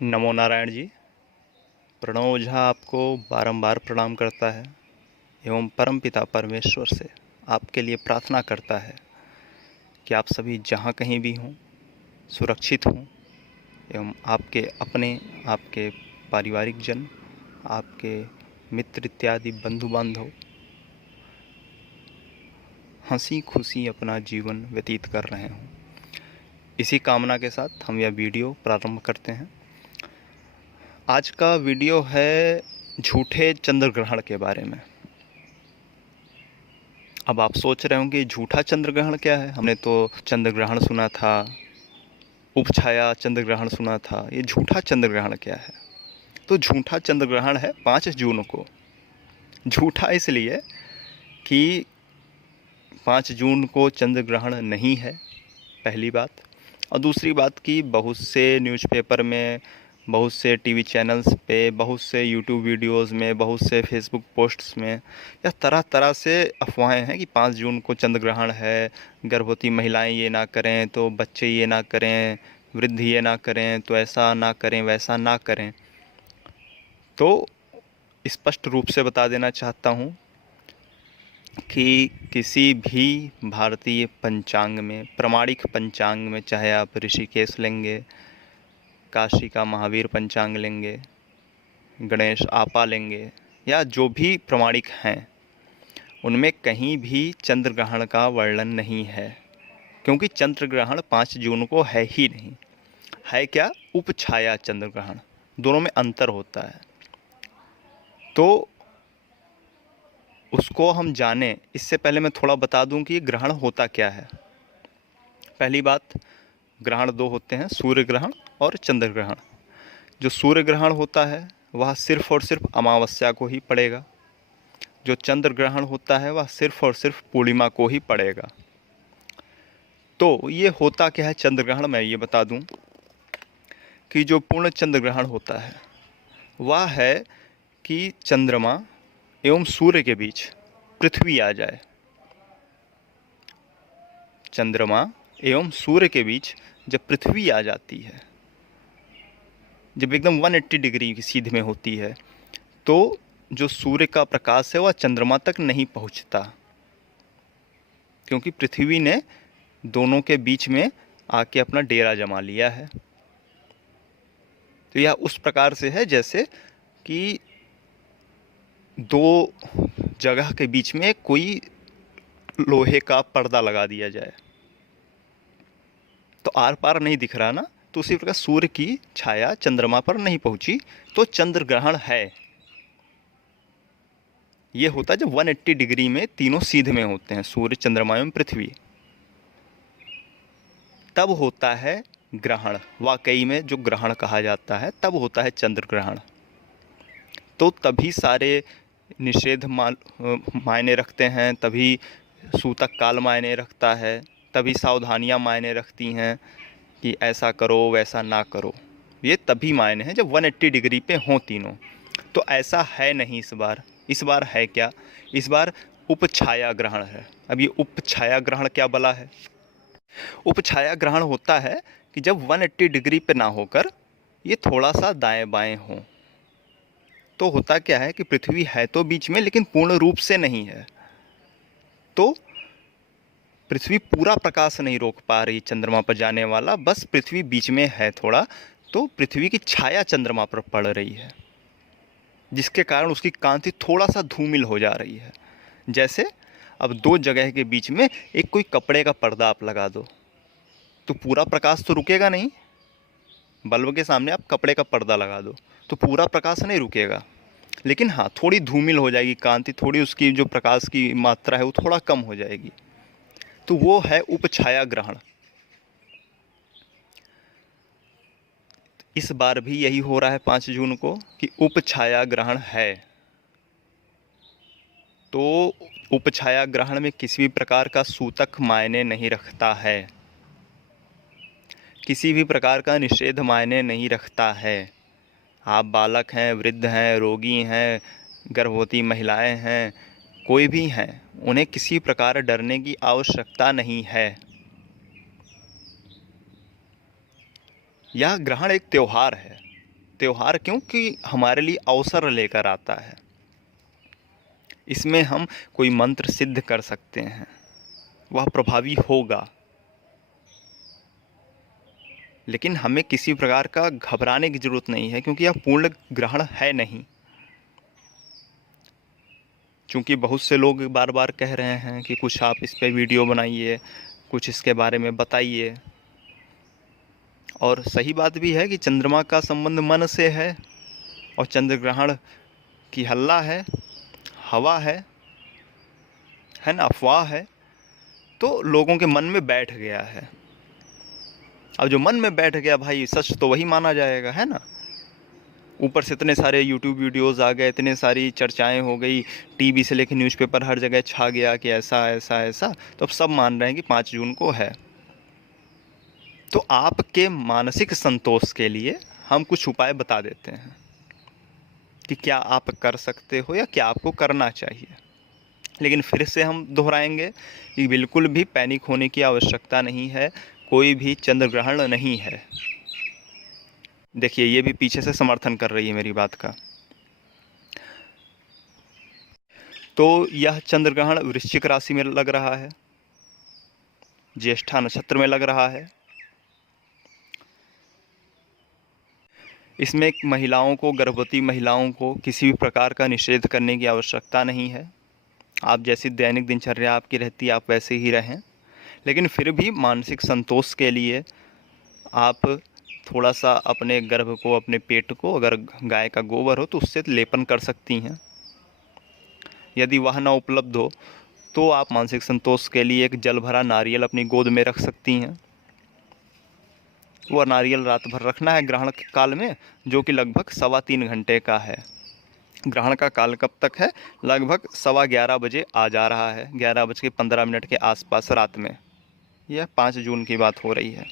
नमो नारायण जी। प्रणव ओझा आपको बारंबार प्रणाम करता है एवं परमपिता परमेश्वर से आपके लिए प्रार्थना करता है कि आप सभी जहाँ कहीं भी हों सुरक्षित हों एवं आपके अपने, आपके पारिवारिक जन, आपके मित्र इत्यादि बंधु बांधव हंसी खुशी अपना जीवन व्यतीत कर रहे हों। इसी कामना के साथ हम यह वीडियो प्रारंभ करते हैं। आज का वीडियो है झूठे चंद्र ग्रहण के बारे में। अब आप सोच रहे होंगे झूठा चंद्र ग्रहण क्या है? हमने तो चंद्र ग्रहण सुना था, उपछाया चंद्र ग्रहण सुना था, ये झूठा चंद्र ग्रहण क्या है? तो झूठा चंद्र ग्रहण है 5 जून को। झूठा इसलिए कि 5 जून को चंद्र ग्रहण नहीं है, पहली बात। और दूसरी बात कि बहुत से न्यूज़पेपर में, बहुत से टीवी चैनल्स पे, बहुत से यूट्यूब वीडियोस में, बहुत से फेसबुक पोस्ट्स में या तरह तरह से अफवाहें हैं कि 5 जून को चंद्र ग्रहण है, गर्भवती महिलाएं ये ना करें तो बच्चे ये ना करें, वृद्ध ये ना करें तो ऐसा ना करें, वैसा ना करें। तो स्पष्ट रूप से बता देना चाहता हूँ कि किसी भी भारतीय पंचांग में, प्रमाणिक पंचांग में, चाहे आप ऋषिकेश लेंगे, काशी का महावीर पंचांग लेंगे, गणेश आपा लेंगे या जो भी प्रमाणिक हैं, उनमें कहीं भी चंद्र ग्रहण का वर्णन नहीं है। क्योंकि चंद्र ग्रहण 5 जून को है ही नहीं। है क्या? उपछाया चंद्र ग्रहण। दोनों में अंतर होता है। तो उसको हम जाने इससे पहले मैं थोड़ा बता दूं कि ग्रहण होता क्या है। पहली बात, ग्रहण 2 होते हैं, सूर्य ग्रहण और चंद्र ग्रहण। जो सूर्य ग्रहण होता है वह सिर्फ और सिर्फ अमावस्या को ही पड़ेगा। जो चंद्र ग्रहण होता है वह सिर्फ और सिर्फ पूर्णिमा को ही पड़ेगा। तो ये होता क्या है चंद्र ग्रहण, मैं ये बता दूं कि जो पूर्ण चंद्र ग्रहण होता है वह है कि चंद्रमा एवं सूर्य के बीच पृथ्वी आ जाए। चंद्रमा एवं सूर्य के बीच जब पृथ्वी आ जाती है, जब एकदम 180 डिग्री की सीध में होती है, तो जो सूर्य का प्रकाश है वह चंद्रमा तक नहीं पहुंचता, क्योंकि पृथ्वी ने दोनों के बीच में आके अपना डेरा जमा लिया है। तो यह उस प्रकार से है जैसे कि दो जगह के बीच में कोई लोहे का पर्दा लगा दिया जाए, तो आर पार नहीं दिख रहा ना। तो उसी प्रकार सूर्य की छाया चंद्रमा पर नहीं पहुंची तो चंद्र ग्रहण है। ये होता है जब 180 डिग्री में तीनों सीधे में होते हैं, सूर्य, चंद्रमा एवं पृथ्वी, तब होता है ग्रहण। वाकई में जो ग्रहण कहा जाता है तब होता है चंद्र ग्रहण। तो तभी सारे निषेध मायने रखते हैं, तभी सूतक काल मायने रखता है, तभी सावधानियां मायने रखती हैं कि ऐसा करो वैसा ना करो। ये तभी मायने हैं जब 180 डिग्री पे हों तीनों। तो ऐसा है नहीं इस बार। इस बार है क्या? इस बार उपछाया ग्रहण है। अब ये उपछाया ग्रहण क्या बला है? उपछाया ग्रहण होता है कि जब 180 डिग्री पे ना होकर ये थोड़ा सा दाएं बाएं हो। तो होता क्या है कि पृथ्वी है तो बीच में, लेकिन पूर्ण रूप से नहीं है। तो पृथ्वी पूरा प्रकाश नहीं रोक पा रही चंद्रमा पर जाने वाला, बस पृथ्वी बीच में है थोड़ा। तो पृथ्वी की छाया चंद्रमा पर पड़ रही है, जिसके कारण उसकी कांति थोड़ा सा धूमिल हो जा रही है। जैसे अब दो जगह के बीच में एक कोई कपड़े का पर्दा आप लगा दो, तो पूरा प्रकाश तो रुकेगा नहीं। बल्ब के सामने आप कपड़े का पर्दा लगा दो तो पूरा प्रकाश नहीं रुकेगा, लेकिन हाँ थोड़ी धूमिल हो जाएगी कांति, थोड़ी उसकी जो प्रकाश की मात्रा है वो थोड़ा कम हो जाएगी। तो वो है उपछाया ग्रहण। इस बार भी यही हो रहा है 5 जून को कि उपछाया ग्रहण है। तो उपछाया ग्रहण में किसी भी प्रकार का सूतक मायने नहीं रखता है, किसी भी प्रकार का निषेध मायने नहीं रखता है। आप बालक हैं, वृद्ध हैं, रोगी हैं, गर्भवती महिलाएं हैं, कोई भी हैं, उन्हें किसी प्रकार डरने की आवश्यकता नहीं है। यह ग्रहण एक त्योहार है। त्यौहार क्योंकि हमारे लिए अवसर लेकर आता है। इसमें हम कोई मंत्र सिद्ध कर सकते हैं, वह प्रभावी होगा, लेकिन हमें किसी प्रकार का घबराने की ज़रूरत नहीं है, क्योंकि यह पूर्ण ग्रहण है नहीं। क्योंकि बहुत से लोग बार बार कह रहे हैं कि कुछ आप इस पे वीडियो बनाइए, कुछ इसके बारे में बताइए। और सही बात भी है कि चंद्रमा का संबंध मन से है, और चंद्र ग्रहण की हल्ला है, हवा है ना, अफवाह है, तो लोगों के मन में बैठ गया है। अब जो मन में बैठ गया भाई, सच तो वही माना जाएगा, है ना। ऊपर से इतने सारे यूट्यूब वीडियोस आ गए, इतनी सारी चर्चाएं हो गई, टीवी से लेकर न्यूज़पेपर हर जगह छा गया कि ऐसा ऐसा ऐसा, तो अब सब मान रहे हैं कि 5 जून को है। तो आपके मानसिक संतोष के लिए हम कुछ उपाय बता देते हैं कि क्या आप कर सकते हो या क्या आपको करना चाहिए। लेकिन फिर से हम दोहराएंगे कि बिल्कुल भी पैनिक होने की आवश्यकता नहीं है, कोई भी चंद्र ग्रहण नहीं है। देखिए, ये भी पीछे से समर्थन कर रही है मेरी बात का। तो यह चंद्र ग्रहण वृश्चिक राशि में लग रहा है, ज्येष्ठा नक्षत्र में लग रहा है। इसमें महिलाओं को, गर्भवती महिलाओं को किसी भी प्रकार का निषेध करने की आवश्यकता नहीं है। आप जैसी दैनिक दिनचर्या आपकी रहती है, आप वैसे ही रहें। लेकिन फिर भी मानसिक संतोष के लिए आप थोड़ा सा अपने गर्भ को, अपने पेट को, अगर गाय का गोबर हो तो उससे लेपन कर सकती हैं। यदि वह ना उपलब्ध हो तो आप मानसिक संतोष के लिए एक जल भरा नारियल अपनी गोद में रख सकती हैं। वह नारियल रात भर रखना है ग्रहण के काल में, जो कि लगभग 3.25 घंटे का है। ग्रहण का काल कब तक है? लगभग 11:15 बजे आ जा रहा है, 11:15 के आसपास रात में। यह 5 जून की बात हो रही है।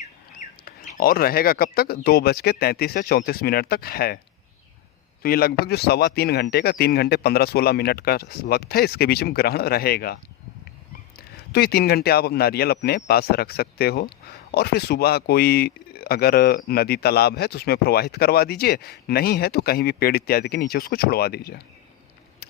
और रहेगा कब तक? 2:33 से 34 तक है। तो ये लगभग जो 3.25 घंटे का, 3 घंटे 15-16 मिनट का वक्त है, इसके बीच में ग्रहण रहेगा। तो ये 3 घंटे आप नारियल अपने पास रख सकते हो, और फिर सुबह कोई अगर नदी तालाब है तो उसमें प्रवाहित करवा दीजिए, नहीं है तो कहीं भी पेड़ इत्यादि के नीचे उसको छुड़वा दीजिए।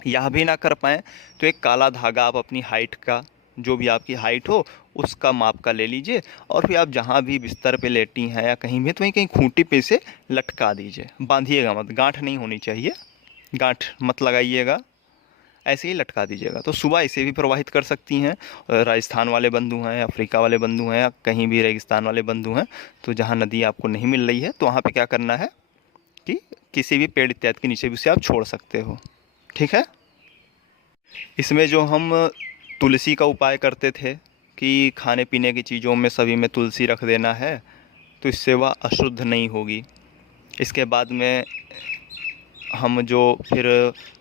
यह भी ना कर पाएँ तो एक काला धागा आप अपनी हाइट का, जो भी आपकी हाइट हो उसका माप का ले लीजिए, और फिर आप जहाँ भी बिस्तर पे लेटी हैं या कहीं भी, तो वहीं कहीं खूंटी पे से लटका दीजिए। बांधिएगा मत, गांठ नहीं होनी चाहिए, गांठ मत लगाइएगा, ऐसे ही लटका दीजिएगा। तो सुबह इसे भी प्रवाहित कर सकती हैं। राजस्थान वाले बंधु हैं, अफ्रीका वाले बंधु हैं, या कहीं भी रेगिस्तान वाले बंधु हैं, तो जहाँ नदी आपको नहीं मिल रही है तो वहाँ पे क्या करना है कि किसी भी पेड़ इत्यादि के नीचे भी उसे आप छोड़ सकते हो। ठीक है। इसमें जो हम तुलसी का उपाय करते थे कि खाने पीने की चीज़ों में सभी में तुलसी रख देना है, तो इससे वह अशुद्ध नहीं होगी। इसके बाद में हम जो फिर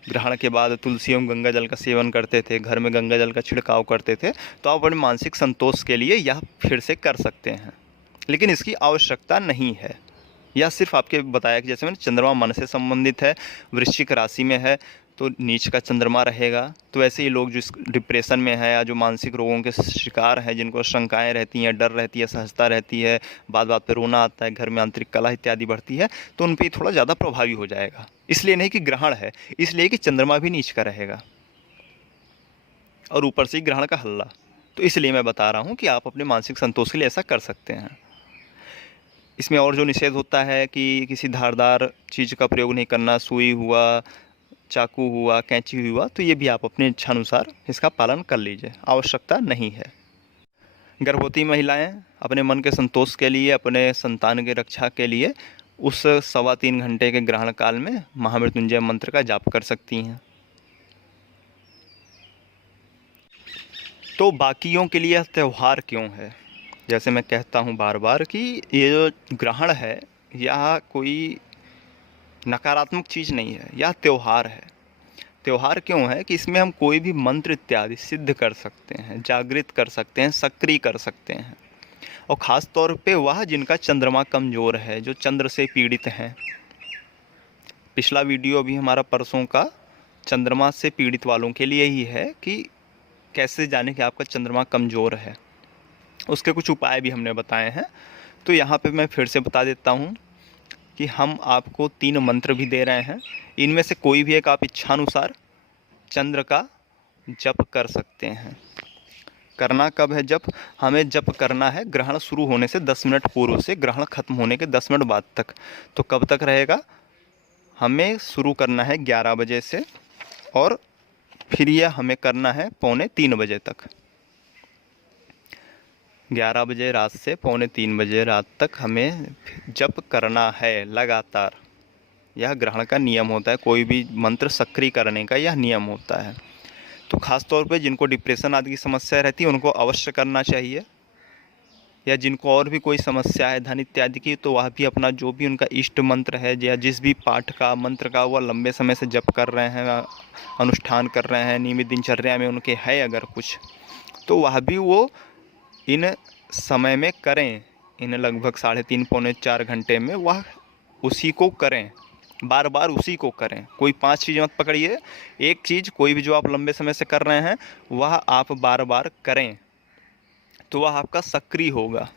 ग्रहण के बाद तुलसी एवं गंगा जल का सेवन करते थे, घर में गंगा जल का छिड़काव करते थे, तो आप अपने मानसिक संतोष के लिए यह फिर से कर सकते हैं। लेकिन इसकी आवश्यकता नहीं है। यह सिर्फ आपके बताया कि जैसे मैंने, चंद्रमा मन से संबंधित है, वृश्चिक राशि में है, तो नीच का चंद्रमा रहेगा। तो ऐसे ही लोग जो डिप्रेशन में है या जो मानसिक रोगों के शिकार हैं, जिनको शंकाएं रहती हैं, डर रहती है, सहजता रहती है, बात बात पे रोना आता है, घर में आंतरिक कलह इत्यादि बढ़ती है, तो उन पर थोड़ा ज़्यादा प्रभावी हो जाएगा। इसलिए नहीं कि ग्रहण है, इसलिए कि चंद्रमा भी नीच का रहेगा और ऊपर से ग्रहण का हल्ला। तो इसलिए मैं बता रहा हूँ कि आप अपने मानसिक संतोष के लिए ऐसा कर सकते हैं। इसमें और जो निषेध होता है कि किसी धारदार चीज़ का प्रयोग नहीं करना, सुई हुआ, चाकू हुआ, कैंची हुआ, तो ये भी आप अपने इच्छानुसार इसका पालन कर लीजिए, आवश्यकता नहीं है। गर्भवती महिलाएं अपने मन के संतोष के लिए, अपने संतान की रक्षा के लिए उस 3.25 घंटे के ग्रहण काल में महामृत्युंजय मंत्र का जाप कर सकती हैं। तो बाकियों के लिए त्यौहार क्यों है? जैसे मैं कहता हूँ बार बार कि ये जो ग्रहण है, यह कोई नकारात्मक चीज़ नहीं है, यह त्यौहार है। त्यौहार क्यों है कि इसमें हम कोई भी मंत्र इत्यादि सिद्ध कर सकते हैं, जागृत कर सकते हैं, सक्रिय कर सकते हैं। और ख़ास तौर पे वह जिनका चंद्रमा कमज़ोर है, जो चंद्र से पीड़ित हैं। पिछला वीडियो अभी हमारा परसों का चंद्रमा से पीड़ित वालों के लिए ही है कि कैसे जाने कि आपका चंद्रमा कमज़ोर है। उसके कुछ उपाय भी हमने बताए हैं, तो यहाँ पे मैं फिर से बता देता हूँ कि हम आपको 3 मंत्र भी दे रहे हैं, इनमें से कोई भी एक आप इच्छानुसार चंद्र का जप कर सकते हैं। करना कब है जप? हमें जप करना है ग्रहण शुरू होने से 10 मिनट पूर्व से ग्रहण खत्म होने के 10 मिनट बाद तक। तो कब तक रहेगा? हमें शुरू करना है 11 बजे से और फिर यह हमें करना है 2:45 बजे तक। 11 बजे रात से 2:45 बजे रात तक हमें जप करना है लगातार। यह ग्रहण का नियम होता है, कोई भी मंत्र सक्रिय करने का यह नियम होता है। तो ख़ास तौर पे जिनको डिप्रेशन आदि की समस्या रहती है उनको अवश्य करना चाहिए, या जिनको और भी कोई समस्या है धन इत्यादि की, तो वह भी अपना जो भी उनका इष्ट मंत्र है या जिस भी पाठ का मंत्र का वह लंबे समय से जप कर रहे हैं, अनुष्ठान कर रहे हैं, नियमित दिनचर्या में उनके है अगर कुछ, तो वह भी वो इन समय में करें। इन लगभग 3.5 पौने 4 घंटे में वह उसी को करें, बार बार उसी को करें। कोई 5 चीज़ मत पकड़िए, एक चीज़ कोई भी जो आप लंबे समय से कर रहे हैं वह आप बार बार करें, तो वह आपका सक्रिय होगा।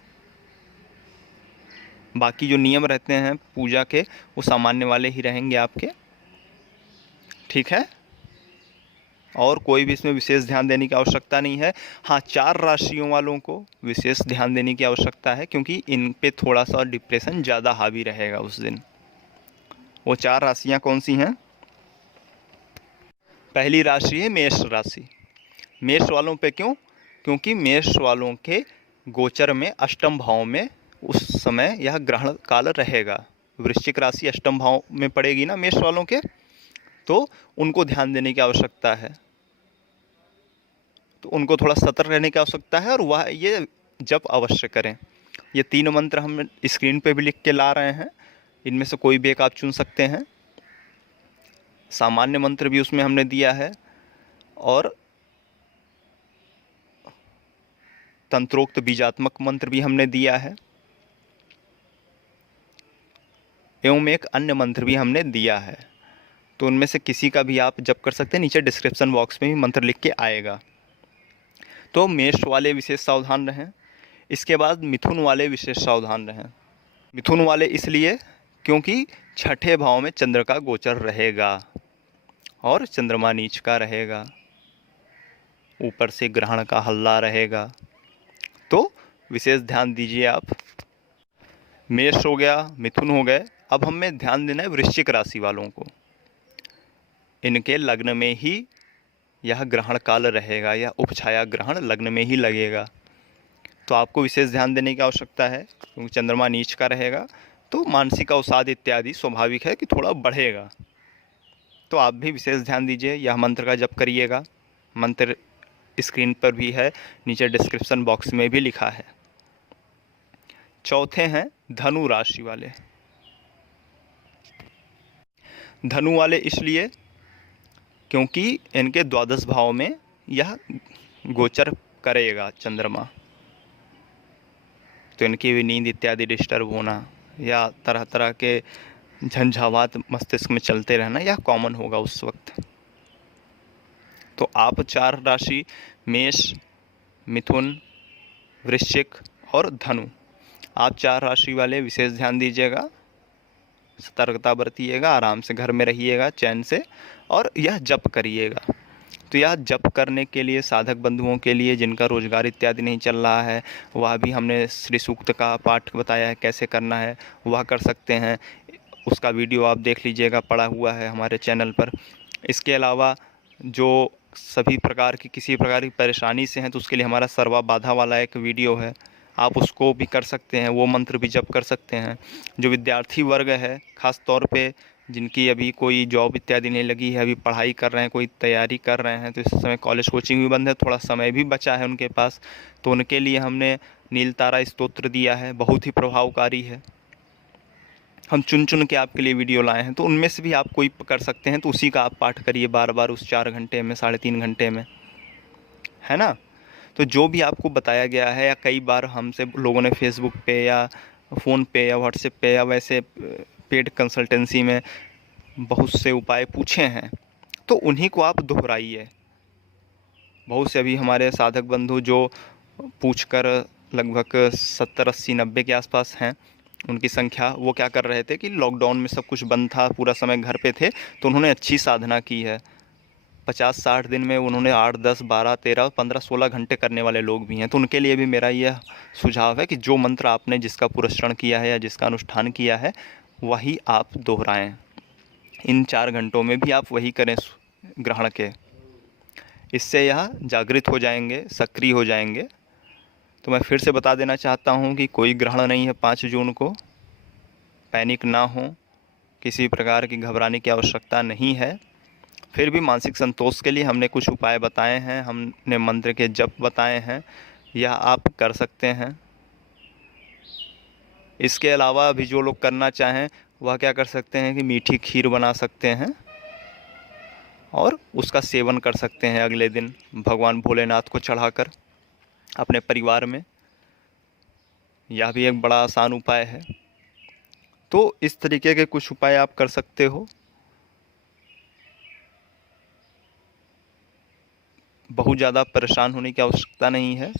बाकी जो नियम रहते हैं पूजा के वो सामान्य वाले ही रहेंगे आपके, ठीक है। और कोई भी इसमें विशेष ध्यान देने की आवश्यकता नहीं है। हाँ, 4 राशियों वालों को विशेष ध्यान देने की आवश्यकता है, क्योंकि इन पे थोड़ा सा डिप्रेशन ज़्यादा हावी रहेगा उस दिन। वो 4 राशियाँ कौन सी हैं? पहली राशि है मेष राशि। मेष वालों पे क्यों? क्योंकि मेष वालों के गोचर में अष्टम भाव में उस समय यह ग्रहण काल रहेगा। वृश्चिक राशि अष्टम भाव में पड़ेगी ना मेष वालों के, तो उनको ध्यान देने की आवश्यकता है, तो उनको थोड़ा सतर्क रहने की आवश्यकता है और वह ये जप अवश्य करें। ये 3 मंत्र हम स्क्रीन पे भी लिख के ला रहे हैं, इनमें से कोई भी एक आप चुन सकते हैं। सामान्य मंत्र भी उसमें हमने दिया है और तंत्रोक्त बीजात्मक मंत्र भी हमने दिया है, एवं एक अन्य मंत्र भी हमने दिया है। तो उनमें से किसी का भी आप जप कर सकते हैं, नीचे डिस्क्रिप्शन बॉक्स में भी मंत्र लिख के आएगा। तो मेष वाले विशेष सावधान रहें। इसके बाद मिथुन वाले विशेष सावधान रहें। मिथुन वाले इसलिए क्योंकि 6ठे भाव में चंद्र का गोचर रहेगा और चंद्रमा नीच का रहेगा, ऊपर से ग्रहण का हल्ला रहेगा, तो विशेष ध्यान दीजिए आप। मेष हो गया, मिथुन हो गए। अब हमें ध्यान देना है वृश्चिक राशि वालों को। इनके लग्न में ही यह ग्रहण काल रहेगा, यह उपछाया ग्रहण लग्न में ही लगेगा, तो आपको विशेष ध्यान देने की आवश्यकता है, क्योंकि चंद्रमा नीच का रहेगा तो मानसिक अवसाद इत्यादि स्वाभाविक है कि थोड़ा बढ़ेगा। तो आप भी विशेष ध्यान दीजिए, यह मंत्र का जप करिएगा। मंत्र स्क्रीन पर भी है, नीचे डिस्क्रिप्शन बॉक्स में भी लिखा है। चौथे हैं धनु राशि वाले। धनु वाले इसलिए क्योंकि इनके द्वादश भाव में यह गोचर करेगा चंद्रमा, तो इनकी भी नींद इत्यादि डिस्टर्ब होना या तरह तरह के झंझावात मस्तिष्क में चलते रहना यह कॉमन होगा उस वक्त। तो आप 4 राशि मेष, मिथुन, वृश्चिक और धनु, आप 4 राशि वाले विशेष ध्यान दीजिएगा, सतर्कता बरतिएगा, आराम से घर में रहिएगा चैन से और यह जप करिएगा। तो यह जप करने के लिए साधक बंधुओं के लिए जिनका रोजगार इत्यादि नहीं चल रहा है, वह भी हमने श्री सूक्त का पाठ बताया है कैसे करना है, वह कर सकते हैं। उसका वीडियो आप देख लीजिएगा, पड़ा हुआ है हमारे चैनल पर। इसके अलावा जो सभी प्रकार की किसी प्रकार की परेशानी से हैं तो उसके लिए हमारा सर्वा बाधा वाला एक वीडियो है, आप उसको भी कर सकते हैं, वो मंत्र भी जप कर सकते हैं। जो विद्यार्थी वर्ग है, ख़ास तौर पे जिनकी अभी कोई जॉब इत्यादि नहीं लगी है, अभी पढ़ाई कर रहे हैं, कोई तैयारी कर रहे हैं, तो इस समय कॉलेज कोचिंग भी बंद है, थोड़ा समय भी बचा है उनके पास, तो उनके लिए हमने नीलतारा स्तोत्र दिया है, बहुत ही प्रभावकारी है। हम चुन चुन के आपके लिए वीडियो लाए हैं, तो उनमें से भी आप कोई कर सकते हैं, तो उसी का आप पाठ करिए बार बार उस 4 घंटे में, 3.5 घंटे में, है ना। तो जो भी आपको बताया गया है, या कई बार हमसे लोगों ने फेसबुक पे या फ़ोन पे या व्हाट्सएप पे या वैसे पेड कंसल्टेंसी में बहुत से उपाय पूछे हैं, तो उन्हीं को आप दोहराइए। बहुत से अभी हमारे साधक बंधु जो पूछकर लगभग 70, 80, 90 के आसपास हैं, उनकी संख्या, वो क्या कर रहे थे कि लॉकडाउन में सब कुछ बंद था, पूरा समय घर पे थे, तो उन्होंने अच्छी साधना की है। 50-60 दिन में उन्होंने 8, 10, 12, 13, 15, 16 घंटे करने वाले लोग भी हैं। तो उनके लिए भी मेरा यह सुझाव है कि जो मंत्र आपने जिसका पुरस्रण किया है या जिसका अनुष्ठान किया है, वही आप दोहराएं। इन 4 घंटों में भी आप वही करें ग्रहण के। इससे यह जागृत हो जाएंगे, सक्रिय हो जाएंगे। तो मैं फिर से बता देना चाहता हूँ कि कोई ग्रहण नहीं है 5 जून को। पैनिक ना हो, किसी प्रकार की घबराने की आवश्यकता नहीं है। फिर भी मानसिक संतोष के लिए हमने कुछ उपाय बताए हैं, हमने मंत्र के जप बताए हैं, यह आप कर सकते हैं। इसके अलावा भी जो लोग करना चाहें वह क्या कर सकते हैं कि मीठी खीर बना सकते हैं और उसका सेवन कर सकते हैं अगले दिन भगवान भोलेनाथ को चढ़ाकर अपने परिवार में। यह भी एक बड़ा आसान उपाय है। तो इस तरीके के कुछ उपाय आप कर सकते हो। बहुत ज़्यादा परेशान होने की आवश्यकता नहीं है।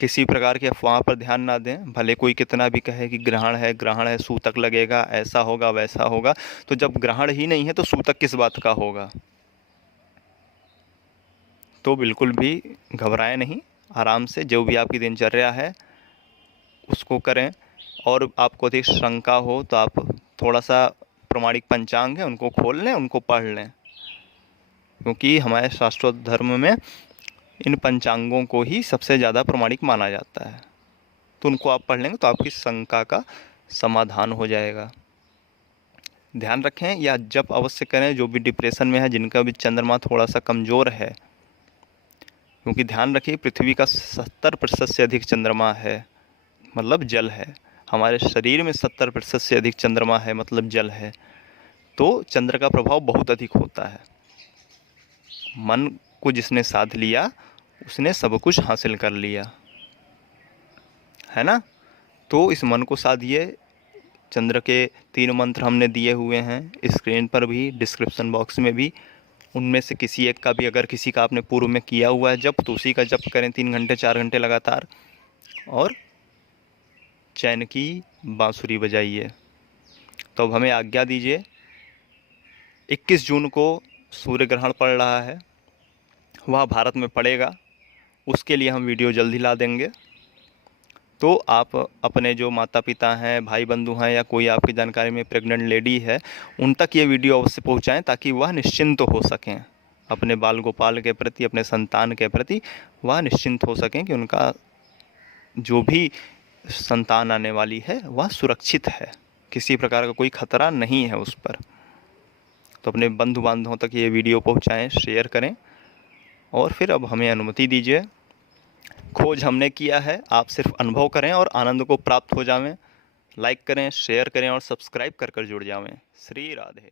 किसी प्रकार की अफवाह पर ध्यान ना दें, भले कोई कितना भी कहे कि ग्रहण है, सूतक लगेगा, ऐसा होगा, वैसा होगा। तो जब ग्रहण ही नहीं है तो सूतक किस बात का होगा। तो बिल्कुल भी घबराएं नहीं, आराम से जो भी आपकी दिनचर्या है उसको करें। और आपको अधिक शंका हो तो आप थोड़ा सा प्रमाणिक पंचांग है उनको खोल लें, उनको पढ़ लें, क्योंकि हमारे शास्त्रोक्त धर्म में इन पंचांगों को ही सबसे ज़्यादा प्रमाणिक माना जाता है। तो उनको आप पढ़ लेंगे तो आपकी शंका का समाधान हो जाएगा। ध्यान रखें या जप अवश्य करें जो भी डिप्रेशन में है, जिनका भी चंद्रमा थोड़ा सा कमज़ोर है, क्योंकि ध्यान रखिए पृथ्वी का 70% से अधिक चंद्रमा है, मतलब जल है। हमारे शरीर में 70% से अधिक चंद्रमा है, मतलब जल है। तो चंद्र का प्रभाव बहुत अधिक होता है। मन को जिसने साध लिया उसने सब कुछ हासिल कर लिया, है ना। तो इस मन को साधिए। चंद्र के 3 मंत्र हमने दिए हुए हैं स्क्रीन पर भी, डिस्क्रिप्शन बॉक्स में भी। उनमें से किसी एक का भी अगर किसी का आपने पूर्व में किया हुआ है जप, तो उसी का जप करें 3 घंटे 4 घंटे लगातार, और चैन की बांसुरी बजाइए। तो अब हमें आज्ञा दीजिए। 21 जून को सूर्य ग्रहण पड़ रहा है, वह भारत में पड़ेगा, उसके लिए हम वीडियो जल्दी ला देंगे। तो आप अपने जो माता पिता हैं, भाई बंधु हैं, या कोई आपकी जानकारी में प्रेग्नेंट लेडी है, उन तक ये वीडियो अवश्य पहुंचाएं, ताकि वह निश्चिंत हो सकें अपने बाल गोपाल के प्रति, अपने संतान के प्रति। वह निश्चिंत हो सकें कि उनका जो भी संतान आने वाली है वह सुरक्षित है, किसी प्रकार का कोई खतरा नहीं है उस पर। तो अपने बंधु बांधवों तक ये वीडियो पहुंचाएं, शेयर करें। और फिर अब हमें अनुमति दीजिए। खोज हमने किया है, आप सिर्फ अनुभव करें और आनंद को प्राप्त हो जावें। लाइक करें, शेयर करें और सब्सक्राइब कर जुड़ जावें। श्री राधे।